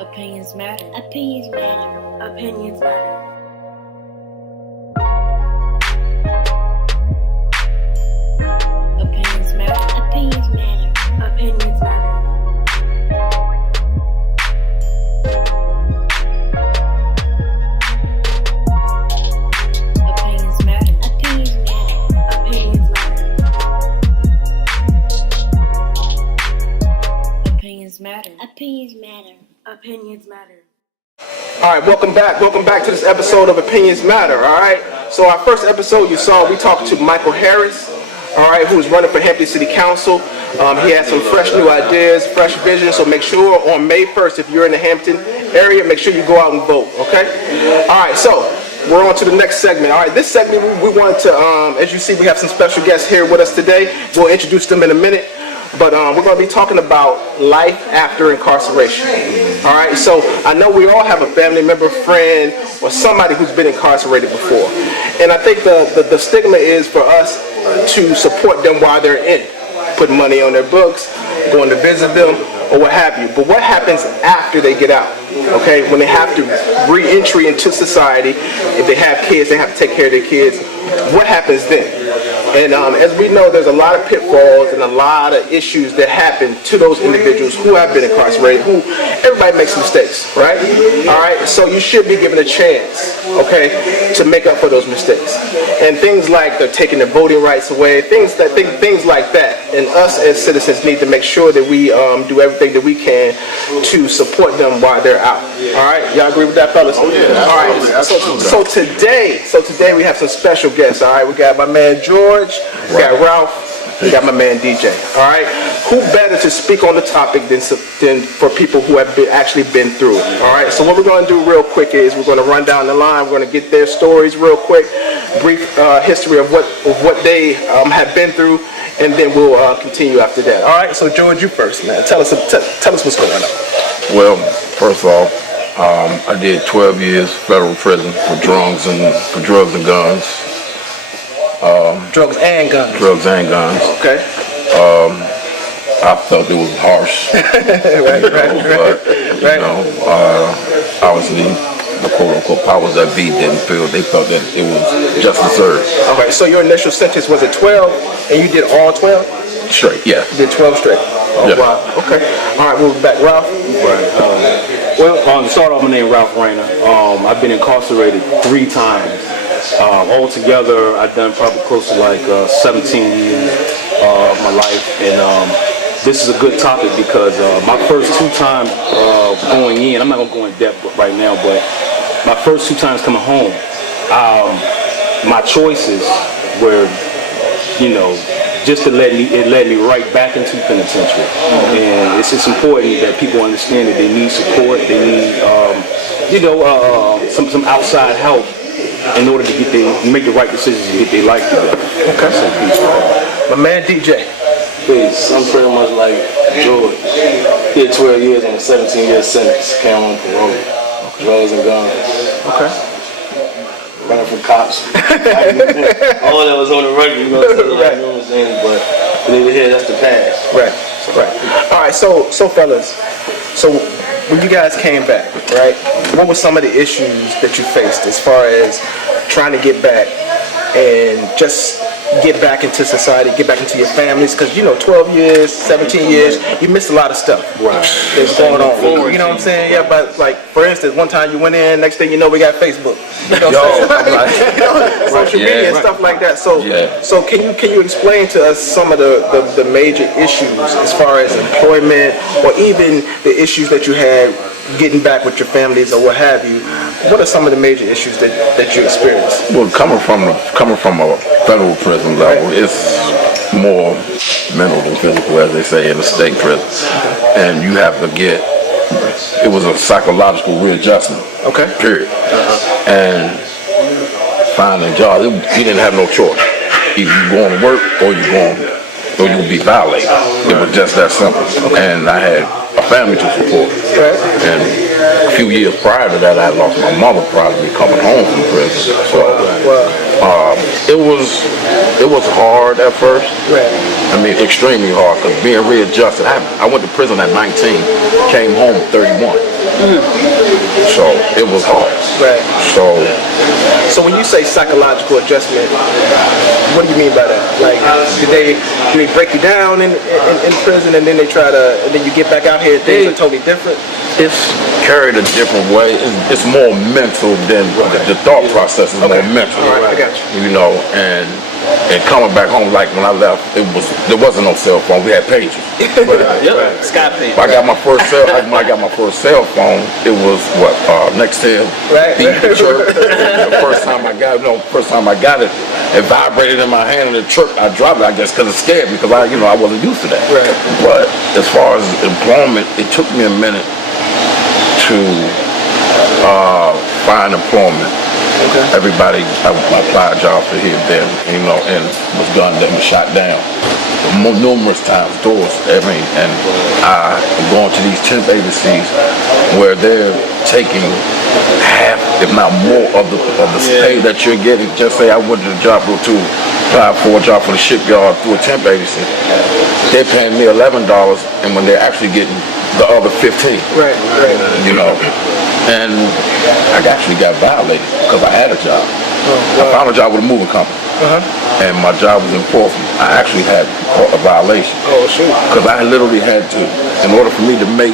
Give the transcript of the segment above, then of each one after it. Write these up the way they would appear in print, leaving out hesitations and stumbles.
Opinions matter. Opinions matter. Opinions matter. Opinions matter. Opinions matter. Opinions matter. Opinions matter. Opinions matter. Opinions matter. Opinions matter. Opinions matter. Opinions matter. All right, welcome back. Welcome back to this episode of Opinions Matter. All right. So our first episode, you saw we talked to Michael Harris. All right, who is running for Hampton City Council. He has some fresh new ideas, fresh vision. So make sure on May 1st, if you're in the Hampton area, make sure you go out and vote. Okay. All right. So we're on to the next segment. All right. This segment we wanted to, as you see, we have some special guests here with us today. We'll introduce them in a minute. But we're going to be talking about life after incarceration. All right, so I know we all have a family member, friend, or somebody who's been incarcerated before. And I think the stigma is for us to support them while they're in, put money on their books, going to visit them, or what have you. But what happens after they get out? Okay, when they have to re-entry into society, if they have kids, they have to take care of their kids. What happens then? And as we know, there's a lot of pitfalls and a lot of issues that happen to those individuals who have been incarcerated, who everybody makes mistakes, right? All right, so you should be given a chance, okay, to make up for those mistakes. And things like they're taking their voting rights away, things like that. And us as citizens need to make sure that we do everything that we can to support them while they're out. All right, y'all agree with that, fellas? Oh yeah. All right. So today we have some special guests. All right, we got my man George, we got Ralph, we got my man DJ. All right, who better to speak on the topic than for people who have actually been through it? All right. So what we're going to do real quick is we're going to run down the line. We're going to get their stories real quick, brief history of what they have been through, and then we'll continue after that. All right. So George, you first, man. Tell us what's going on. Well, first off, I did 12 years federal prison for drugs and guns. Drugs and guns. Drugs and guns. Okay. I felt it was harsh. Right. Obviously, the quote-unquote powers that be didn't feel. They felt that it was just deserved. Okay, so your initial sentence was at 12, and you did all 12? Straight, yeah. You did 12 straight. Oh, yeah. Wow. Okay. All right, we'll be back. Ralph? Well, to start off, my name is Ralph Rayner. I've been incarcerated 3 times. Altogether, I've done probably close to like 17 years of my life. And this is a good topic because my first 2 times going in, I'm not going to go in depth right now, but my first 2 times coming home, my choices were, just to let me right back into penitentiary. And it's important that people understand that they need support, they need, some outside help in order to make the right decisions and get their life together. Okay. My man DJ. Peace. I'm pretty much like George. Did 12 years on a 17-year sentence. Came on parole. Drugs and guns. Okay. Running from cops. All that was on the record, you know what I'm saying? But neither here, that's the past. Right. All right, so fellas, so when you guys came back, right, what were some of the issues that you faced as far as trying to get back and just get back into society, get back into your families? Because 12 years, 17 years, you missed a lot of stuff. Right. That's going on. You know what I'm saying? Yeah, but like for instance, one time you went in, next thing you know, we got Facebook. Social media and stuff like that. So can you explain to us some of the major issues as far as employment or even the issues that you had getting back with your families or what have you? What are some of the major issues that you experienced? Well, coming from a federal prison level, it's more mental than physical, as they say in the state prison. And you have to it was a psychological readjustment. Okay. Period. And finding a job, you didn't have no choice. Either you going to work or you'll be violated. It was just that simple. And I had a family to support. And a few years prior to that, I had lost my mother prior to me coming home from prison. So it was hard at first. I mean, extremely hard, because being readjusted. I went to prison at 19, came home at 31. So it was hard. Right. So So when you say psychological adjustment, what do you mean by that? Like, do they break you down in prison and then and then you get back out here, things are totally different? it's carried a different way. It's more mental than the thought process is more mental. All right, I got you. You know, and coming back home, like when I left, there wasn't no cell phone. We had pages. Sky page. When I got my first cell phone, it was Nextel. Right. Beat the chirp. The first time I got it, it vibrated in my hand and it chirped. I dropped it, I guess, because it scared me because I wasn't used to that. Right. But as far as employment, it took me a minute to find employment. Okay. Everybody, I applied jobs for here, there, and was gunned down, was shot down numerous times, doors, everything. And I am going to these temp agencies where they're taking half, if not more, of the pay that you're getting. Just say I went to the job to apply for a job for the shipyard through a temp agency. They're paying me $11, and when they're actually getting the other 15. Right. And I actually got violated because I had a job. I found a job with a moving company. And my job was in Portland. I actually had a violation. Oh, shoot. Because I literally had to, in order for me to make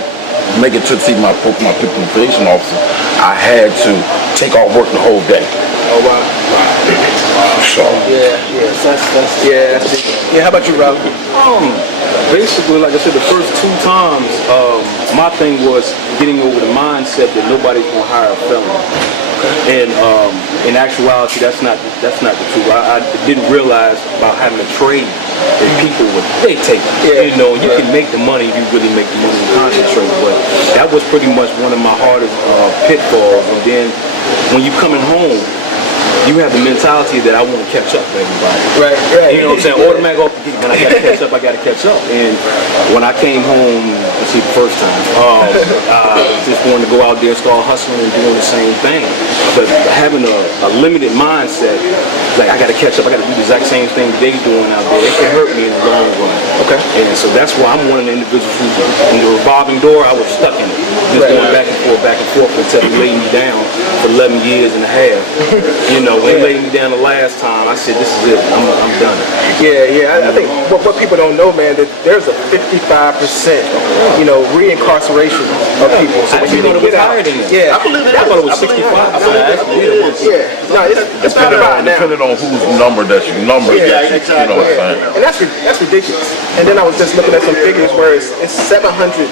it to see my probation officer, I had to take off work the whole day. Oh, wow. So, Yeah, how about you, Rob? Basically, like I said, the first 2 times, my thing was getting over the mindset that nobody's gonna hire a felon. And in actuality, that's not the truth. I didn't realize about having a trade that people they take. You can make the money if you really make the money and concentrate. But that was pretty much one of my hardest pitfalls. And then when you coming home, you have the mentality that I want to catch up to everybody. Right. You know what I'm saying? Automatic off the gate, man, I gotta catch up. And when I came home, the first time, just wanted to go out there and start hustling and doing the same thing. But having a limited mindset, like I gotta catch up, I gotta do the exact same thing they doing out there. It can hurt me in the long run. Okay. And so that's why I'm one of the individuals who, in the revolving door, I was stuck in it. Just going back and forth until they laid me down for 11 years and a half. When they laid me down the last time, I said, this is it, I'm done. I think what people don't know, man, that there's a 55%, reincarceration of people. So when you get out, I thought it was 65. It's 55 now. depending on whose number that you number. Exactly. You know what I'm saying? And that's ridiculous. And then I was just looking at some figures where it's 700,000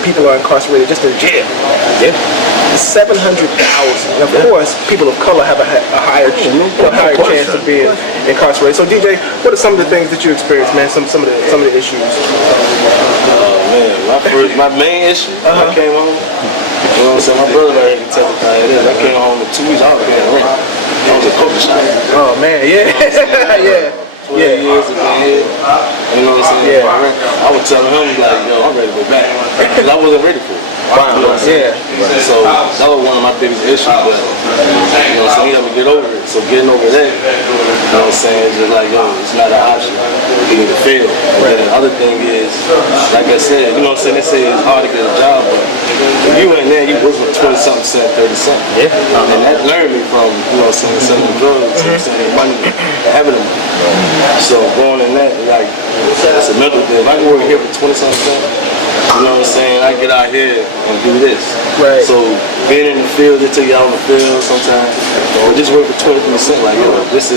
people are incarcerated just in jail. Yeah. 700,000. And of course, people of color have a higher chance of being incarcerated. So, DJ, what are some of the things that you experienced, man? Some of the issues. My main issue, I came home. You know what I'm saying? My brother already can testify it is. I came home in 2 weeks. I was paying rent. I was a coach shop. Oh man, 12 years of being here. You know what I'm saying? I would tell him like, yo, I'm ready to go back. Because I wasn't ready for it. Wow. You know what I'm saying? So that was one of my biggest issues, but you know what I'm saying, you have to get over it. So getting over that, you know what I'm saying, it's just like, yo, it's not an option. You need to fail. And then the other thing is, like I said, you know what I'm saying, they say it's hard to get a job, but if you went there, you work for 20-something cent, 30 cent. Yeah. And that learned me from, you know what I'm saying, selling drugs, selling money, having them. So going in that, like, it's a mental thing. If I can work here for 20-something cent, you know what I'm saying, I get out here and do this. Right. So being in the field, they take you out in the field sometimes, or just work for 20%, like, yo, that's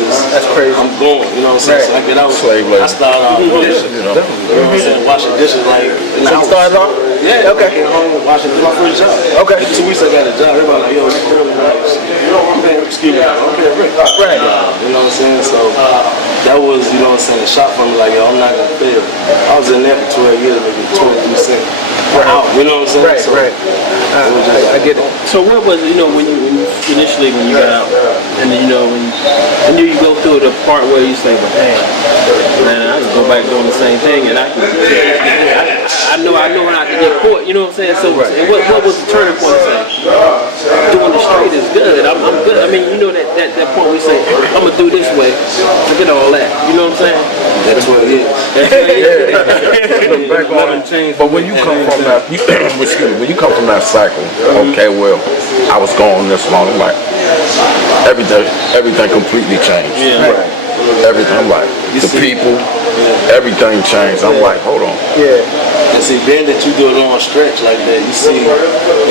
crazy. I'm going, you know what I'm saying? So I get out, Slave labor. I start out dishes, you know what I'm saying, washing dishes like in the So you house. started off? Yeah, Okay. I came home and washing, this is my first job. Okay. In 2 weeks I got a job, everybody like, yo, you really like, I'm paying, excuse me, I'm paying rent. Right. You know what I'm saying? So that was, you know what I'm saying, a shot for me, like, yo, I'm not gonna fail. I was in there for 12 years, making 23 cents per hour, you know what I'm saying? Right. So, I get it. So what was when you initially when you got out, and then when you go through the part where you say, "But damn, man, I can go back doing the same thing, and I know how to get caught." You know what I'm saying? So what was the turning point? Say, doing the straight is good. I'm good. I mean, that point we say, I'm gonna do this way. Forget all that. You know what I'm saying? that's what it is. That's what it is. back on it. But when you come from that, excuse me, when you come from that cycle, okay, well, I was gone this long. I'm like, everything completely changed. Yeah. Everything. I'm like, the people, everything changed. I'm like, hold on. Yeah. And see, being that you do a long stretch like that, you see,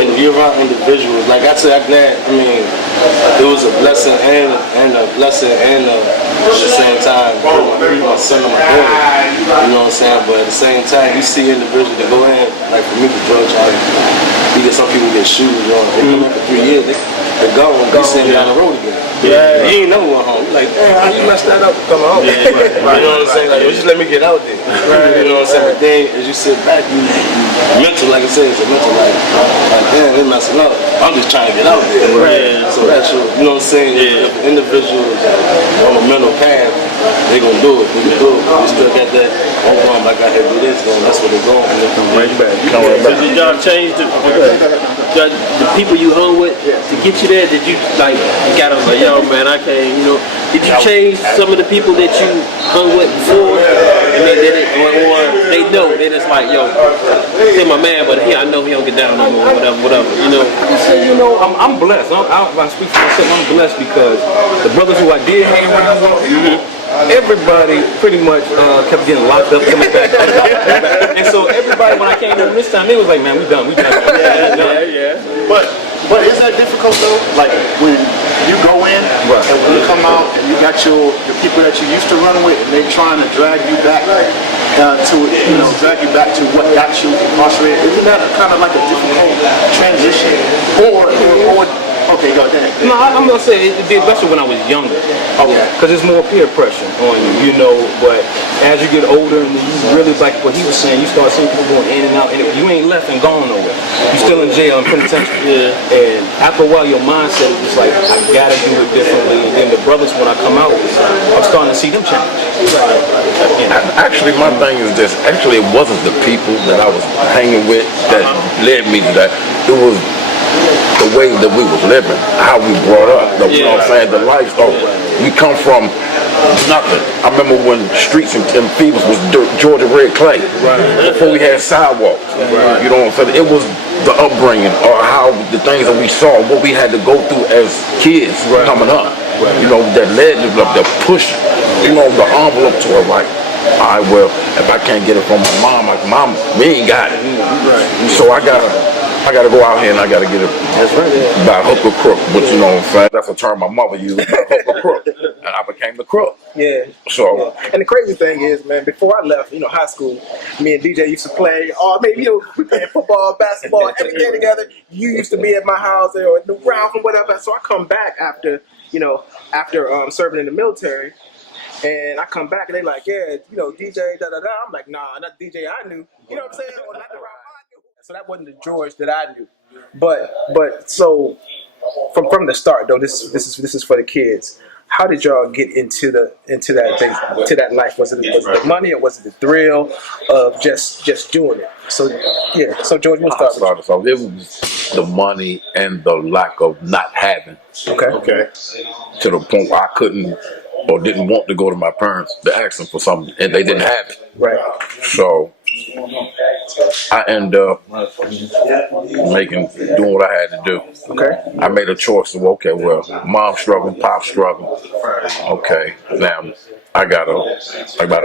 and you're around individuals. Like I said, it was a blessing and a blessing and at the same time, my son and my daughter. You know what I'm saying? But at the same time, you see individuals that go in, like for me, the drug charge. You get some people get shooters on. They come in for 3 years. They're gone. They sitting down the road again. Yeah. You ain't never went home. You're like, damn, how you messed that up coming home? Yeah, right. You know what I'm saying? Like, just let me get out there. Right. You know what I'm saying? But then, as you sit back, you mental, like I said, it's a mental, like damn, they're messing up. I'm just trying to get out there. Right. So that's you know what I'm saying? Yeah. If the individual is on a mental path, they're going to do it. They can do it. We still got that, I'm going back out here to do this, then that's where they're going. And they come right back. So did y'all change the people you hung with to get you there? Did you like got them like, yo man, I can't, you know? Did you change some of the people that you hung with before, and then or they know then it's like, yo, he's my man, but I know he don't get down no more, whatever, you know? I can say, you know, I'm blessed. I speak for myself. I'm blessed because the brothers who I did hang around with, everybody pretty much kept getting locked up, coming back. And so everybody, when I came home this time, they was like, man, we done. Yeah. But is that difficult though? Like when you go in and when you come out and you got the people that you used to run with, and they're trying to drag you back drag you back to what got you incarcerated. Isn't that kind of like a difficult transition? Or okay, go ahead. No, I'm gonna say it'd be better when I was younger. Okay. Because it's more peer pressure on you, you know. But as you get older and you really, like what he was saying, you start seeing people going in and out, and if you ain't left and gone nowhere, you're still in jail and penitentiary. Yeah. And after a while, your mindset is just like, I gotta do it differently. And then the brothers, when I come out, I'm starting to see them change. Actually, my thing is this. Actually, it wasn't the people that I was hanging with that led me to that. It was the way that we was living, how we brought up, you know what I'm saying, the lifestyle. We come from nothing. I remember when streets and fields was Georgia red clay. Before we had sidewalks. You know what I'm saying? It was the upbringing or how the things that we saw, what we had to go through as kids coming up. You know, that led to the push, you know, the envelope to her right. All right, well, if I can't get it from my mom, like, mom, we ain't got it. So I gotta go out here and I gotta get it by hook or crook. But you know what I'm saying? That's a term my mother used, hook or crook. And I became the crook. Yeah. So and the crazy thing is, man, before I left, high school, me and DJ used to play, we playing football, basketball, everything together. You used to be at my house or the Ralph and whatever. So I come back after serving in the military. And I come back and they like, yeah, DJ, da da da. I'm like, nah, not the DJ I knew. You know what I'm saying? Or not the Ralph I knew. So that wasn't the George that I knew. But so from the start though, this is for the kids. How did y'all get into that life? Was it the money or was it the thrill of just doing it? So yeah. So George, we'll start with you. So it was the money and the lack of not having. Okay. To the point where I couldn't or didn't want to go to my parents to ask them for something, and they didn't have it. Right. So I ended up doing what I had to do. Okay. I made a choice of, okay, well, mom struggling, pop struggling. Okay, now I gotta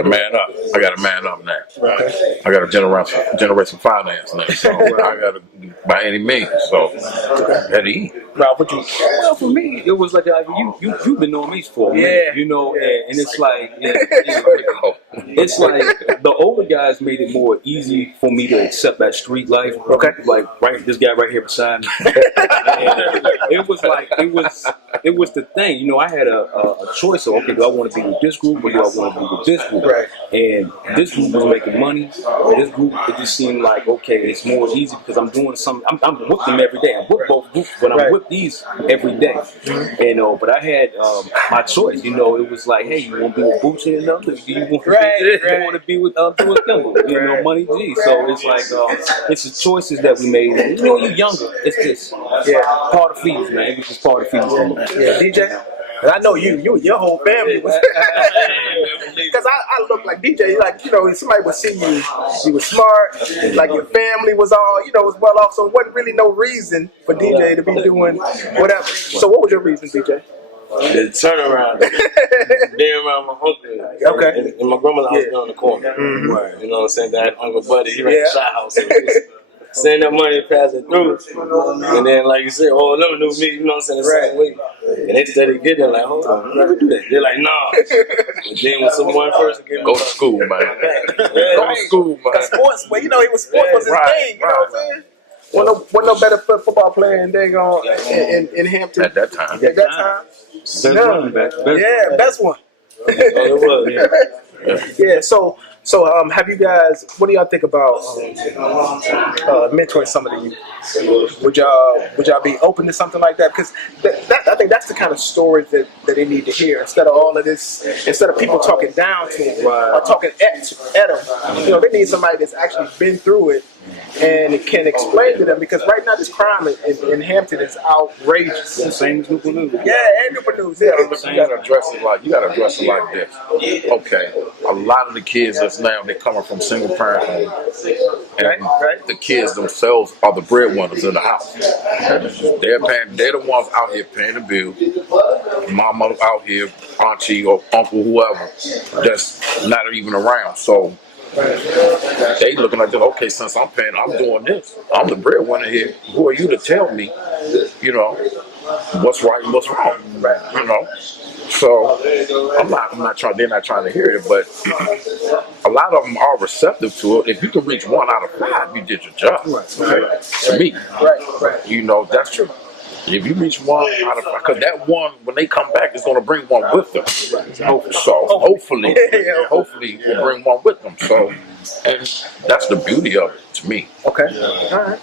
man up. I gotta man up now. Right. I gotta generate some finance now. So I gotta by any means. So I had to eat. Ralph, what you? Well, for me, it was like you've been knowing me for a minute, and it's like it's like the older guys made it more easy for me to accept that street life. Okay, like this guy right here beside me. It was the thing. I had a choice of, okay, do I want to be with this group or do I want to be with this group? Right. And this group was making money. This group, it just seemed like, okay, it's more easy because I'm doing something. I'm with them every day. I'm with both groups, but I'm with these every day. And but I had my choice. It was like, hey, you want to be with Bootsy and them? You want to be with Kimball? Money G. So it's like it's the choices that we made. And, you're younger. It's just part of fees, man. It's just part of fees. Yeah, DJ. And I know your whole family was. Because I look like DJ, like, you know, somebody would see you was smart, like your family was all, you know, was well off, so there wasn't really no reason for DJ to be doing whatever. So what was your reason, DJ? The turnaround. Being around my uncle. Okay. And my grandmother house was on the corner. Right. You know what I'm saying? That Uncle Buddy, he ran the shot house. Send that money and pass it through. And then, like you said, all of them knew me, you know what I'm saying, the same way. And they started getting there, like, hold on, you never do that. They're like, nah. And then when someone person came Go to school, man. Go to school, man. Because sports, well, you know, sports was his thing, you know what I'm saying? Wasn't no better football player in in Hampton. At that time. At that time? Best running back. Best one. it was, Yeah, so have you guys, what do y'all think about mentoring some of the youth? Would y'all be open to something like that? Because I think that's the kind of stories that they need to hear, instead of all of this, instead of people talking down to them or talking at them. You know, they need somebody that's actually been through it and it can explain to them, because right now this crime in Hampton is outrageous. Same as Newport News. Yeah, and Newport News. Yeah. You gotta address it like this. Okay, a lot of the kids that's now, they're coming from single parent homes, and the kids themselves are the breadwinners in the house. They're the ones out here paying the bill. Mama out here, auntie or uncle, whoever, that's not even around. So they looking like this. Okay, since I'm paying, I'm doing this. I'm the breadwinner here. Who are you to tell me, you know, what's right and what's wrong? You know. So I'm not trying. They're not trying to hear it, but a lot of them are receptive to it. If you can reach 1 out of 5, you did your job. Okay? To me, you know, that's true. If you reach 1 out of 5, because that one, when they come back, is going to bring one with them. So hopefully we'll bring one with them. So, and that's the beauty of it to me. Okay. All right.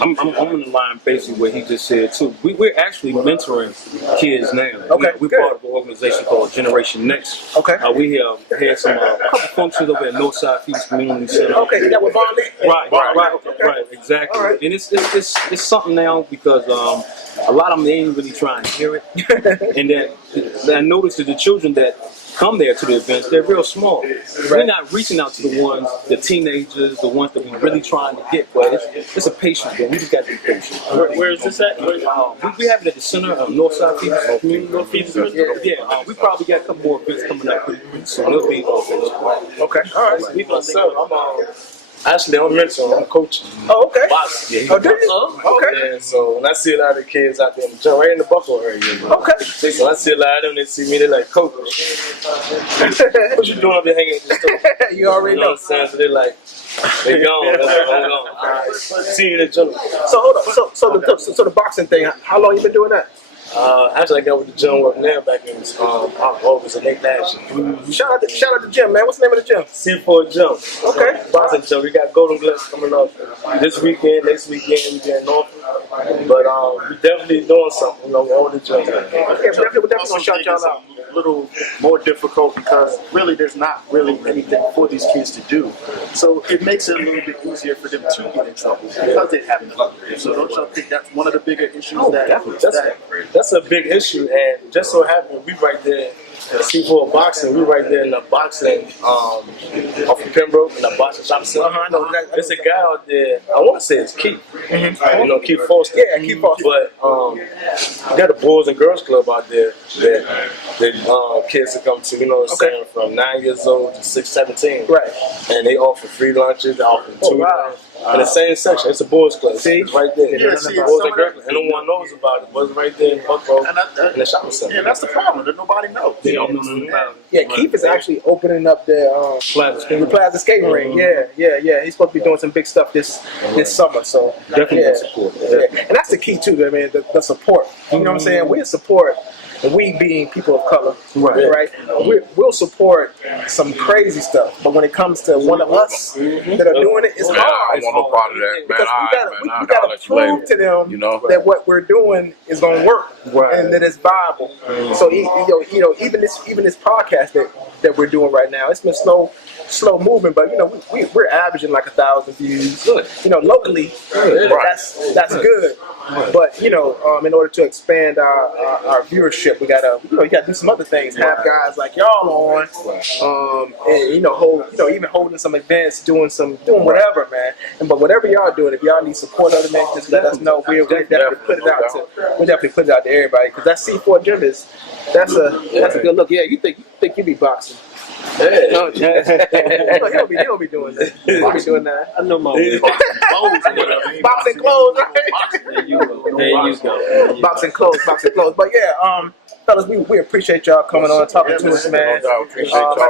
I'm in the line basically what he just said too. We're actually mentoring kids now. Okay, we're part of an organization called Generation Next. Okay. We have had some couple functions over at Northside Feast Community Center. Okay, that was Bond League? Right, exactly. All right. And it's something now because a lot of them, they ain't really trying to hear it. And that I noticed that the children that come there to the events, they're real small. We're not reaching out to the teenagers, the ones that we're really trying to get. But it's a patience game. We just got to be patient. Where is this at? We have it at the center of Northside Feast Community. Yeah, we probably got a couple more events coming up pretty soon. It'll be okay. All right. Me myself, actually, I'm mentoring, I'm coaching. Oh, okay. Boxing. Oh, do you? Okay. Yeah, so when I see a lot of kids out there in the gym, right in the Buffalo area, okay. So I see a lot of them, they see me, they're like, Coach, what you doing up there hanging at the store? You already know. What I'm saying? So they're like, they gone. That's like, hold on. All right. See you in the gym. So hold up. So the boxing thing, how long you been doing that? Actually, I got with the gym work now back in August of last year. Shout out to Jim, man. What's the name of the gym? C4 Gym. Okay. Boxing gym. We got Golden Gloves coming up this weekend, next weekend, we get North. But we definitely doing something, you know, all the gym. Okay, we're definitely gonna shout y'all out. A little more difficult because really there's not really anything for these kids to do. So it makes it a little bit easier for them to get in trouble because they have nothing. So don't y'all think that's one of the bigger issues That's a big issue, and just so happened we right there in C4 boxing, we right there in the boxing off of Pembroke in the boxing shop center. There's a guy out there, I want to say it's Keith. You know, Keith Foster. Yeah, Keith Foster. But we got a Boys and Girls Club out there that kids that come to, you know what I'm saying, from 9 years old to 17. Right. And they offer free lunches, they offer tutoring. In the same section, it's a boys' club. See? It's right there. Yeah, see, Boys and Girls Club. And no one knows about it. It was right there in Buffalo in the shopping center. Yeah, that's the problem. That nobody knows. They don't know nothing about it. Yeah, Keith is actually opening up the Plaza Skating Ring. Yeah. He's supposed to be doing some big stuff this summer. So Definitely support. Yeah. And that's the key too, man. The support. You know what I'm saying? We support. We being people of color, right? We'll support some crazy stuff, but when it comes to one of us that are doing it, it's hard. I want no part of that, man. Because we gotta prove to them that what we're doing is gonna work and that it's viable. So even this podcast that that we're doing right now. It's been slow moving, but we're averaging like 1,000 views. Good. Locally, that's good. But in order to expand our viewership, we gotta you gotta do some other things. Have guys like y'all on, and even holding some events, doing whatever, man. But whatever y'all doing, if y'all need support, other men, just let us know. We'll definitely put it out to everybody, because that C4 gym that's a good look. Yeah, you think you be boxing? Hey. No, he don't be doing that. He don't be doing that. I know my way. Boxing clothes, right? There you go. Boxing clothes. But yeah, fellas, we appreciate y'all coming on, talking to us, man. I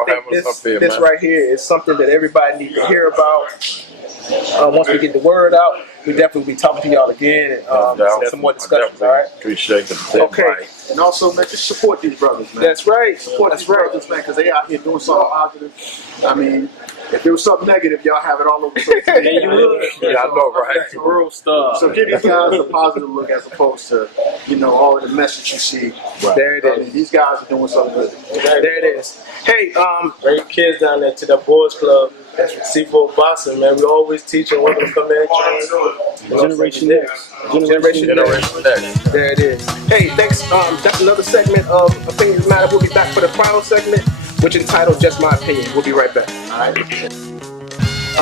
think this right here is something that everybody needs to hear about. Once we get the word out, we definitely be talking to y'all again and some more discussions. All right. Appreciate them. Okay. And also, man, just support these brothers, man. That's right. Support these brothers, man, because they out here doing something positive. I mean, if there was something negative, y'all have it all over social media. Yeah, I know, right? World star. So give these guys a positive look as opposed to, all of the message you see. Right. There it is. I mean, these guys are doing something good. There it is. Hey, bring your kids down there to the boys club. C4 boxing, man. We always teach and want them to come in and train. Generation Next. Generation Next. There it is. Hey, thanks. That's another segment of Opinions Matter. We'll be back for the final segment, which is entitled Just My Opinion. We'll be right back. All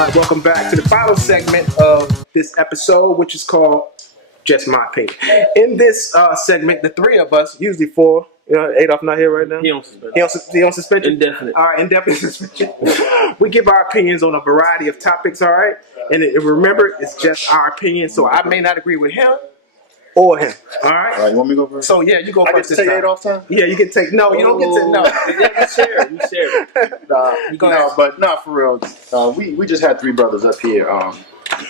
right, welcome back to the final segment of this episode, which is called Just My Opinion. In this segment, the three of us, usually four, Adolf not here right now. He on suspension. He on suspension? Indefinite. All right, indefinite suspension. We give our opinions on a variety of topics, all right? And remember, it's just our opinion, so I may not agree with him or him, all right? All right, you want me to go first? So, yeah, you go I first get to this take time. Adolf time? Yeah, you can take, no, you don't get to, no. Yeah, you share it. Go ahead. But not for real. We just had three brothers up here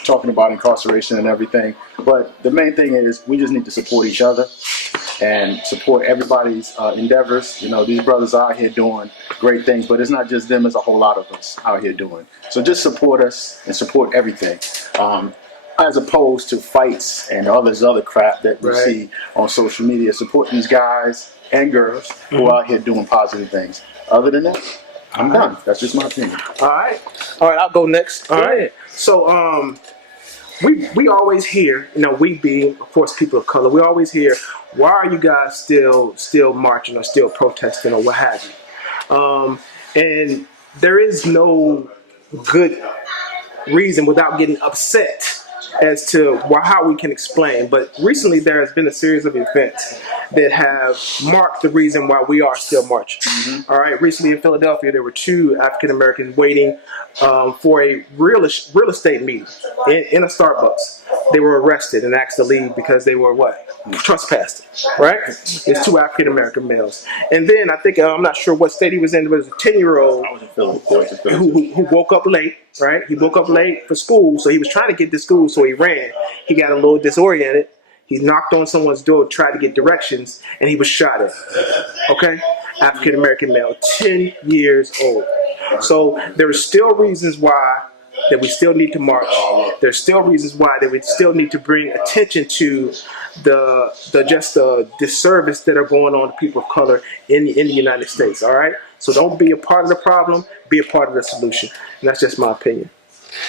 talking about incarceration and everything. But the main thing is we just need to support each other and support everybody's endeavors. These brothers are out here doing great things, but it's not just them, it's a whole lot of us out here doing. So just support us and support everything. As opposed to fights and all this other crap that we see on social media. Support these guys and girls who are out here doing positive things. Other than that, I'm done. That's just my opinion. All right, I'll go next. All right. So, we always hear, we being, of course, people of color, we always hear, why are you guys still marching or still protesting or what have you? And there is no good reason without getting upset as to how we can explain. But recently there has been a series of events that have marked the reason why we are still marching. Mm-hmm. All right. Recently in Philadelphia, there were two African Americans waiting for a real estate meeting in a Starbucks. They were arrested and asked to leave because they were trespassing. Right? It's two African American males. And then I think I'm not sure what state he was in. There was a 10-year-old who woke up late. Right? He woke up late for school, so he was trying to get to school, so he ran. He got a little disoriented. He knocked on someone's door, tried to get directions, and he was shot at. Okay? African American male, 10 years old. So there are still reasons why that we still need to march. There's still reasons why that we still need to bring attention to the disservice that are going on to people of color in the United States. All right? So don't be a part of the problem, be a part of the solution. And that's just my opinion.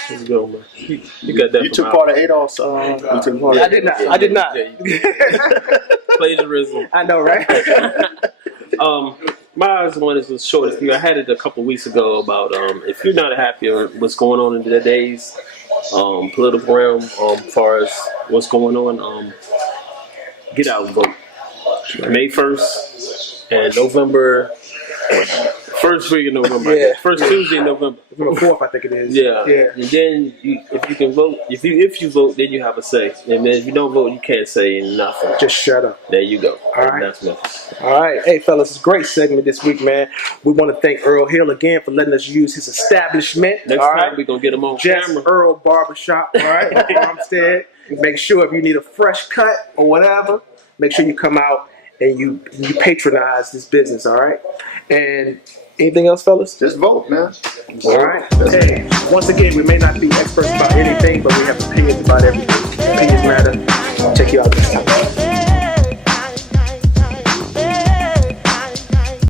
Let's go, man. You got that. You took part of Adolf's. I did not. Plagiarism. I know, right? My one is the shortest view. I had it a couple weeks ago about if you're not happy with what's going on in today's political realm, as far as what's going on, get out and vote. May 1st and November. First week in November. Yeah. First Tuesday in November. November 4th, I think it is. Yeah. And then if you can vote, if you vote, then you have a say. And then if you don't vote, you can't say nothing. Just shut up. There you go. All right. That's Memphis. All right. Hey, fellas, it's a great segment this week, man. We want to thank Earl Hill again for letting us use his establishment. Next time we're going to get him on camera. Earl Barbershop, all right, in Armstead. Make sure if you need a fresh cut or whatever, make sure you come out and you patronize this business, all right? And anything else, fellas? Just vote, man. All right. Hey, once again, we may not be experts about anything, but we have opinions about everything. Opinions matter.